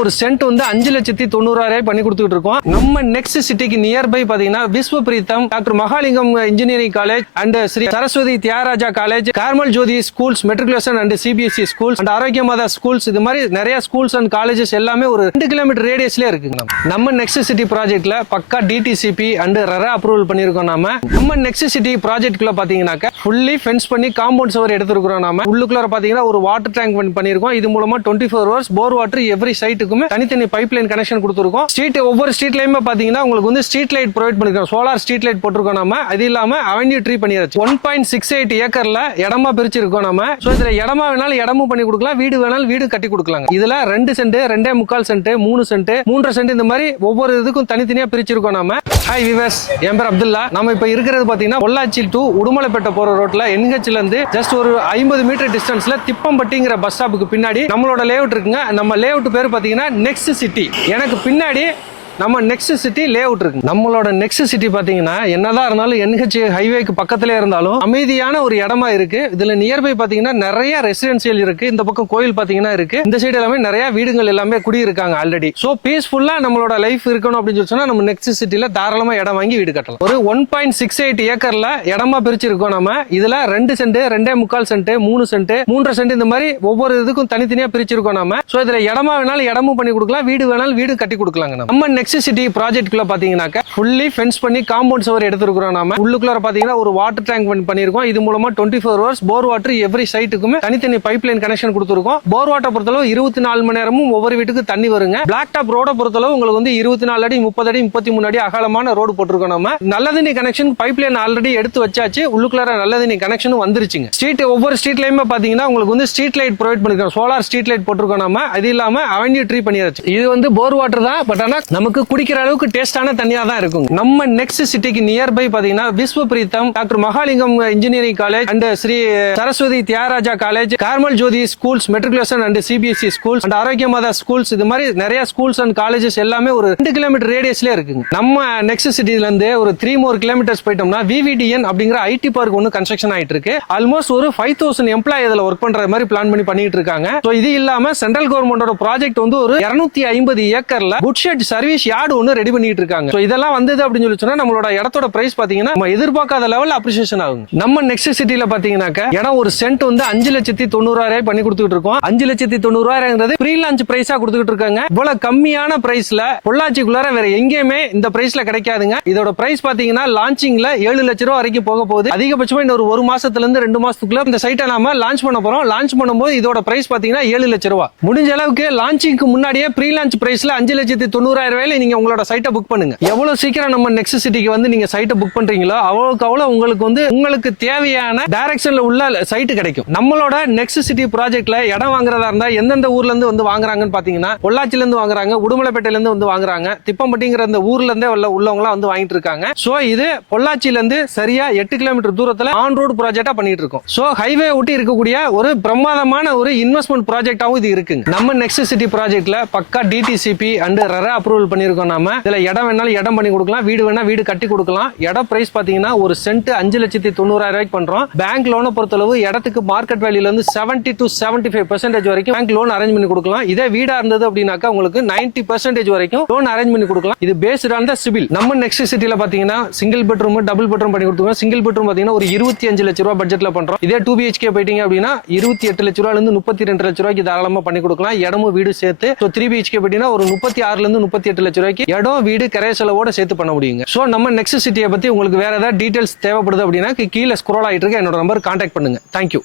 ஒரு சென்ட் வந்து 5,90,000 பண்ணி கொடுத்துட்டு இருக்கோம். நம்ம நெக்ஸ்ட் சிட்டிக்கு நியர்பை பாத்தீங்கன்னா Vishwa Preetham, doctor Mahalingam engineering college and Sri Saraswathi Thyagaraja college, Carmel Jothi schools, matriculation and CBSE schools and Arokiya Matha schools, இது மாதிரி நிறைய ஸ்கூல்ஸ் அண்ட் காலேஜஸ் எல்லாமே ஒரு 2 கிலோமீட்டர் ரேடியஸ்ல இருக்குங்க. நம்ம நெக்ஸ்ட் சிட்டி ப்ராஜெக்ட்ல பக்கா டிடிசிபி அண்ட் ரெரா அப்ரூவல் பண்ணிருக்கோம். நம்ம நெக்ஸ்ட் சிட்டி ப்ராஜெக்ட்குள்ள பாத்தீங்கன்னா ஃபுல்லி ஃபென்ஸ் பண்ணி காம்பவுண்ட் சுவர் எடுத்துருக்கோம். நாம உள்ளுக்குள்ள பாத்தீங்கன்னா ஒரு வாட்டர் டேங்க் பண்ணிருக்கோம். இது மூலமா 24 hours போர் வாட்டர் எவ்ரி சைட்டுக்குமே தனித்தனி பைப்லைன் கனெக்ஷன் கொடுத்துருக்கோம். ஸ்ட்ரீட் ஒவ்வொரு ஸ்ட்ரீட்லயுமே பாத்தீங்கன்னா உங்களுக்கு வந்து ஸ்ட்ரீட் லைட் ப்ரொவைட் பண்ணிருக்கோம். சோலார் ஸ்ட்ரீட் லைட் போட்டிருக்கோம். நாம அது இல்லாம அவென்யூ ட்ரீ பண்ணியாச்சு. 1.68 ஏக்கர்ல இடமா பிரிச்சிருக்கோம். நாம சோ இதுல இடமா வேணாலும் இடமும் பண்ணி கொடுக்கலாம், வீடு வேணாலும் வீடு கட்டி கொடுக்கலாம். இதுல 2 சென்ட், 2.25 சென்ட், 3 சென்ட், 3.5 சென்ட், இந்த மாதிரி ஒவ்வொரு இதுக்கும் தனித்தனியா பிரிச்சிருக்கோம். நாம ஹாய் விவர்ஸ், என் பேர் அப்துல்லா. நம்ம இப்ப இருக்கிறது பாத்தீங்கன்னா பொள்ளாச்சி டு உடுமலைப்பேட்டை போற ரோட்ல என்ஹெச்ல இருந்து ஜஸ்ட் ஒரு 50 மீட்டர் டிஸ்டன்ஸ்ல திப்பம்பட்டிங்கிற பஸ் ஸ்டாப்புக்கு பின்னாடி நம்மளோட லேஅவுட் இருக்குங்க. நம்ம லேஅவுட் பேர் பாத்தீங்கன்னா நெக்ஸ்ட் சிட்டி. எனக்கு பின்னாடி நம்ம நெக்ஸ்ட் சிட்டி லேஅவுட் இருக்கு. நம்மளோட நெக்ஸ்ட் சிட்டி பாத்தீங்கன்னா என்னதான் இருந்தாலும் என்ஹெச் ஹைவேக்கு பக்கத்துல இருந்தாலும் அமைதியான ஒரு இடமா இருக்கு. இதுல நியர்பை பாத்தீங்கன்னா நிறைய ரெசிடென்சியல் இருக்கு. இந்த பக்கம் கோயில் பாத்தீங்கன்னா இருக்கு. இந்த சைடு எல்லாமே நிறைய வீடுகள் எல்லாமே குடியிருக்காங்க ஆல்ரெடி. சோ பீஸ்ஃபுல்லா நம்மளோட லைஃப் இருக்கணும் அப்படின்னு சொன்னா நம்ம நெக்ஸ்ட் சிட்டில தாராளமா இடம் வாங்கி வீடு கட்டலாம். ஒரு 1.68 ஏக்கர்ல இடமா பிரிச்சிருக்கோம். நம்ம இதுல 2 சென்ட், 2.25 சென்ட், 3 சென்ட், 3.5 சென்ட், இந்த மாதிரி ஒவ்வொரு இதுக்கும் தனித்தனியா பிரிச்சிருக்கோம். நம்ம சோ இதுல இடமா வேணாலும் இடமும் பண்ணி கொடுக்கலாம், வீடு வேணாலும் வீடு கட்டி கொடுக்கலாங்க. நம்ம நெக்ஸ்ட் சிட்டி ப்ராஜெக்ட்குள்ள பாத்தீங்கன்னா ஃபுல்லி ஃபென்ஸ் பண்ணி காம்பவுண்ட் சுவர் எடுத்துருக்கோம். நாம உள்ளுக்குள்ள பாத்தீங்கன்னா ஒரு வாட்டர் டேங்க் பண்ணிருக்கோம். இது மூலமா 24 hours போர் வாட்டர் எவ்ரி சைட்டுக்குமே தனித்தனி பைப்லைன் கனெக்ஷன் கொடுத்துருக்கோம். போர் வாட்டர் பொறுத்தளவு 24 மணி நேரமும் ஒவ்வொரு வீட்டுக்கு தண்ணி வருங்க. பிளாக் டாப் ரோட பொறுத்தளவு உங்களுக்கு வந்து 24 அடி, 30 அடி, 33 அடி அகலமான ரோடு போட்டிருக்கோம். நம்ம நல்ல தண்ணி கனெக்ஷன் பைப்லைன் ஆல்ரெடி எடுத்து வச்சாச்சு. உள்ளுக்குள்ள நல்ல தண்ணி கனெக்ஷன் வந்துருச்சுங்க. ஸ்ட்ரீட் ஒவ்வொரு ஸ்ட்ரீட்லயுமே பாத்தீங்கன்னா உங்களுக்கு வந்து ஸ்ட்ரீட் லைட் ப்ரொவைட் பண்ணிருக்கோம். சோலார் ஸ்ட்ரீட் லைட் போட்டிருக்கோம். நம்ம அது இல்லாம அவென்யூ ட்ரீ பண்ணியாச்சு. இது வந்து போர் வாட்டர் தான், பட் ஆனா நமக்கு குடிக்கிற அளவுக்கு டேஸ்டான தண்ணியா தான் இருக்கும். நம்ம நெக்ஸ்ட் சிட்டிக்கு நியர்பை பாத்தீங்கன்னா Vishwa Preetham, doctor Mahalingam engineering college and Sri Saraswathi Thyagaraja college, Carmel Jothi schools, matriculation and CBSE schools and Arokiya Matha schools, இது மாதிரி நிறைய ஸ்கூல்ஸ் அண்ட் காலேஜஸ் எல்லாமே ஒரு 2 கிலோமீட்டர் ரேடியஸ்ல இருக்குங்க. நம்ம நெக்ஸ்ட் சிட்டில இருந்து ஒரு 3 more கிலோமீட்டர்ஸ் போயிட்டோம்னா விவிடிஎன் அப்படிங்கிற ஐடி பார்க் ஒன்னு கன்ஸ்ட்ரக்ஷன் ஆயிட்டு இருக்கு. ஆல்மோஸ்ட் ஒரு 5,000 எம்ப்ளாய் இதுல ஒர்க் பண்ற மாதிரி பிளான் பண்ணிட்டு இருக்காங்க. இது இல்லாம சென்ட்ரல் கவர்மெண்டோட ப்ராஜெக்ட் வந்து ஒரு 250 ஏக்கர்ல குட் ஷெட் சர்வீஸ் யார்டு ஒன்னு ரெடி பண்ணிட்டு இருக்காங்க. இதெல்லாம் வந்தது அப்படின்னு சொல்லி சொன்னா நம்மளோட இடத்தோட பிரைஸ் பாத்தீங்கன்னா நம்ம எதிர்பார்க்காத லெவல் அப்ரிசியேஷன் ஆகும். நம்ம நெக்ஸ்ட் சிட்டில பாத்தீங்கன்னா இடம் ஒரு சென்ட் வந்து 5,90,000 பண்ணி கொடுத்துட்டு இருக்கோம். 5,90,000 ப்ரீ லான்ச் பிரைஸா கொடுத்துட்டு இருக்காங்க. இவ்வளவு கம்மியான பிரைஸ்ல பொள்ளாச்சிக்குள்ளார வேற எங்கேயுமே இந்த பிரைஸ்ல கிடைக்காதுங்க. இதோட பிரைஸ் பாத்தீங்கன்னா லான்ச்சிங்ல 7 லட்சம் ரூபாய் வரைக்கும் போக போகுது. அதிகபட்சமா இன்னொரு 1 மாசத்துல இருந்து 2 மாசத்துக்குள்ள இந்த சைட்டை நாம லான்ச் பண்ண போறோம். லான்ச் பண்ணும்போது இதோட பிரைஸ் பாத்தீங்கன்னா 7 லட்சம் ரூபாய். முடிஞ்ச அளவுக்கு லான்ச்சிங்க்கு முன்னாடியே ப்ரீ லான்ச் பிரைஸ்ல 5,90,000 நீங்க உங்களோட சைட்டை புக் பண்ணுங்க. எவ்வளவு சீக்கிரம் நம்ம நெக்ஸ்ட் சிட்டிக்கு வந்து நீங்க சைட்டை புக் பண்றீங்களோ அவ்வளவுக்கு அவ்வளவு உங்களுக்கு வந்து உங்களுக்கு தேவையான டைரக்ஷன்ல உள்ள சைட் கிடைக்கும். நம்மளோட நெக்ஸ்ட் சிட்டி ப்ராஜெக்ட்ல இடம் வாங்குறதா இருந்தா எந்தெந்த ஊர்ல இருந்து வந்து வாங்குறாங்கன்னு பாத்தீங்கன்னா பொள்ளாச்சில இருந்து வாங்குறாங்க, உடுமலைப்பேட்டையில இருந்து வந்து வாங்குறாங்க, திப்பம்பட்டிங்கிற அந்த ஊர்ல இருந்தே உள்ளவங்க வந்து வாங்கிட்டு இருக்காங்க. சோ இது பொள்ளாச்சில இருந்து சரியா 8 கிலோமீட்டர் தூரத்துல ஆன் ரோடு ப்ராஜெக்டா பண்ணிட்டு இருக்கோம். சோ ஹைவே ஒட்டி இருக்கக்கூடிய ஒரு பிரமாதமான ஒரு இன்வெஸ்ட்மெண்ட் ப்ராஜெக்டாவும் இது இருக்குங்க. நம்ம நெக்ஸ்ட் சிட்டி ப்ராஜெக்ட்ல பக்கா டிடிசிபி அண்ட் ரெரா அப்ரூவல் பண்ணிருக்கோம். நாம இதுல இடம் வேணாலும் இடம் பண்ணி கொடுக்கலாம், வீடு வேணா வீடு கட்டி கொடுக்கலாம். இடம் பிரைஸ் பாத்தீங்கன்னா ஒரு சென்ட் 5,90,000 பண்றோம். பேங்க் லோனை பொறுத்தளவு இடத்துக்கு மார்க்கெட் வேல்யூல இருந்து 70 to 75% வரைக்கும் பேங்க் லோன் அரேஞ்ச் பண்ணி கொடுக்கலாம். இதே வீடா இருந்தது அப்படின்னாக்கா உங்களுக்கு 90% வரைக்கும் லோன் அரேஞ்ச் பண்ணி கொடுக்கலாம். இது பேஸ்ட் ஆன் தி சிவில். நம்ம நெக்ஸ்ட் சிட்டில பாத்தீங்கன்னா சிங்கிள் பெட்ரூம், டபுள் பெட்ரூம் பண்ணி கொடுத்துருக்கோம். சிங்கிள் பெட்ரூம் பாத்தீங்கன்னா ஒரு 25 லட்சம் ரூபாய் பட்ஜெட்ல பண்றோம். இதே 2 BHK போயிட்டீங்க அப்படின்னா 28 லட்சம் ரூபாயில இருந்து 32 லட்சம் ரூபாய்க்கு தாராளமா பண்ணி கொடுக்கலாம். இடமும் வீடு சேர்த்து. 3 BHK போயிட்டீங்கன்னா ஒரு 36 இருந்து 38 லட்சம் ரூபாய்க்கு இடம் வீடு கரை செலவோட சேர்த்து பண்ண முடியுங்க. சோ நம்ம நெக்ஸ்ட் சிட்டியை பத்தி உங்களுக்கு வேற ஏதாவது டீடைல்ஸ் தேவைப்படுது அப்படின்னா கீழே ஸ்க்ரோல் ஆயிட்டு இருக்க என்னோட நம்பர் கான்டாக்ட் பண்ணுங்க. தேங்க்யூ.